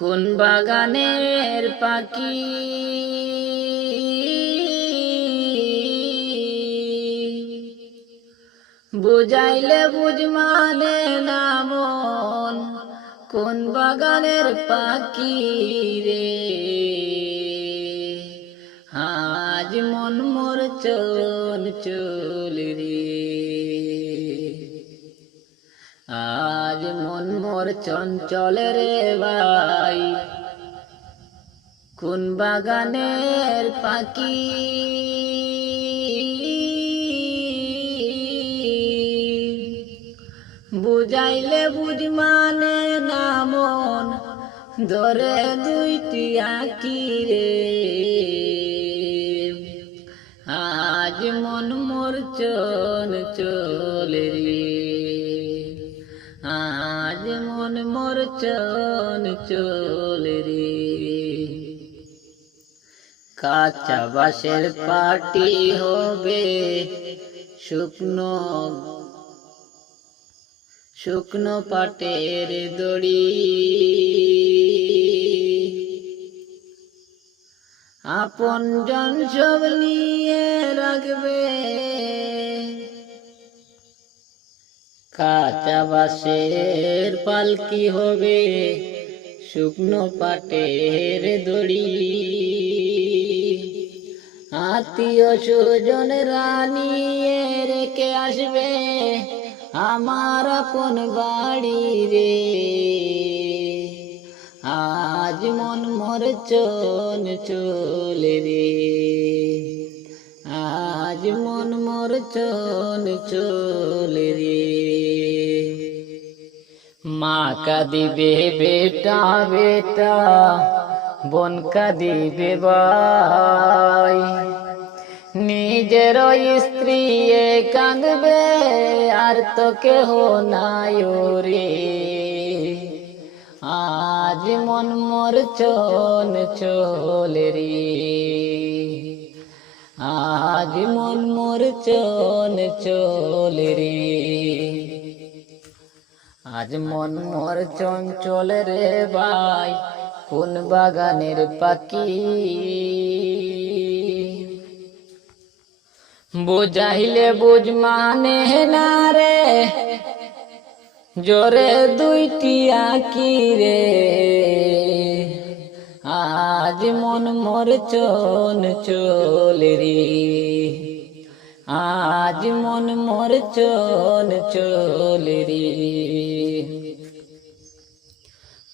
কোন বাগানের পাখি বুঝাইলে বুঝ মানে না মন। কোন বাগানের পাখি রে আজ মন মোর চল চল রে, আজ মন মোর চঞ্চল রে ভাই। কোন বাগানের পাখি বুঝাইলে বুঝ মানে না মন, ধরে দুইটি আঁকি রে আজ মন মোর চল চল রে, আজ মন মোর চল চল রে। কাঁচা বাঁশের পাটি হবে শুকনো শুকনো পাটের দড়ি, আপন জন সব নিয়ে রাখবে। কাঁচা বাঁশের পালকি হবে শুকনো পাটের দড়ি, আত্মীয় সুজন রানিয়ে রেখে আসবে আমার আপন বাড়ি রে। আজ মন মোর চল চল রে, আজ মন মোর চল চল রে। মা কাঁদিবে বেটা বেটা, বোন কাঁদিবে ভাই, নিজের স্ত্রী কাঁদবে আর তো কেহ নাই রে। আজ মন মোর চল চল রে, আজ মন মোর চল চল রে, আজ মন মোর চঞ্চল রে ভাই। কোন বাগানের পাখি বুঝাইলে বুঝ মানে না রে, জোরে দুইটি আঁকি রে আজ মন মোর চল চল রে, আজ মন মোর চল চল রে।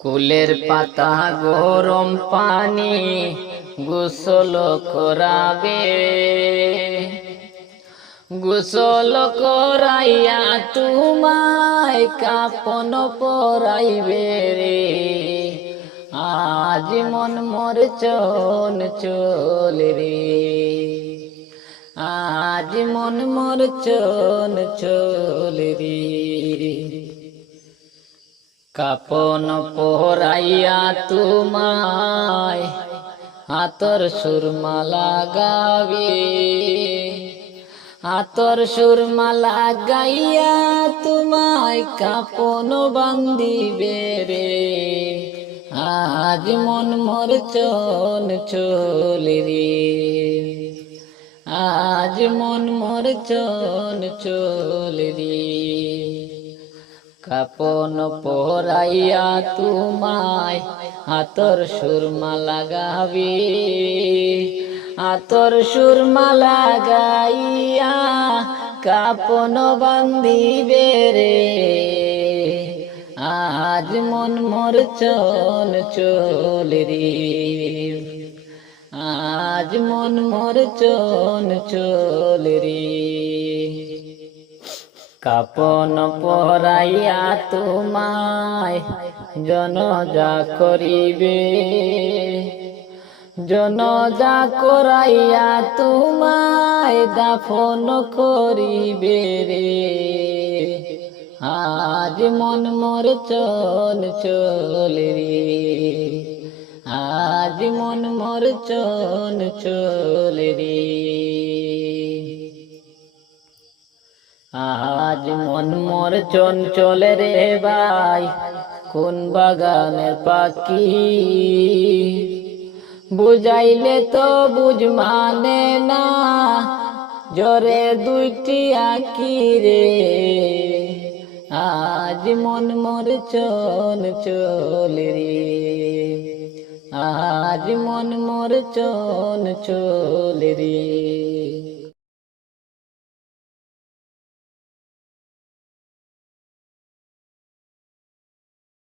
কুলের পাতা গরম পানি গোসল করাবে, গোসল করাইয়া তোমায় কাপন পরাইবে রে। আজ মন মোর চল চল রে, আজ মন মোর চল চল রে। কাপন পরাইয়া তোমায় আতর সুরমা লাগাবে, আতর সুরমা লাগাইয়া তোমায় কাপন বান্ধিবে রে। আজ মন মোর চল চল রে, আজ মন মোর চল চল রে। কাপন পরাইয়া তোমায় আতর সুরমা লাগাবে, আতর সুরমা লাগাইয়া কাপন বান্ধিবে রে। আজ মন মোর চল চল রে, আজ মন মোর চল চল রে। কাপন পরাইয়া তোমায় জনজা করিবে, জনজা করাইয়া তোমায় দাফন করিবে রে। আজ মন মোর চল চল রে, আজ মন মোর চল চল রে। আজ মন মোর চঞ্চল রে ভাই। কোন বাগানের পাখি বুঝাইলে তো বুঝ মানে না জরে দুইটি আঁকি রে আজ মন মোর চল চল রে আজ মন মোর চল চল রে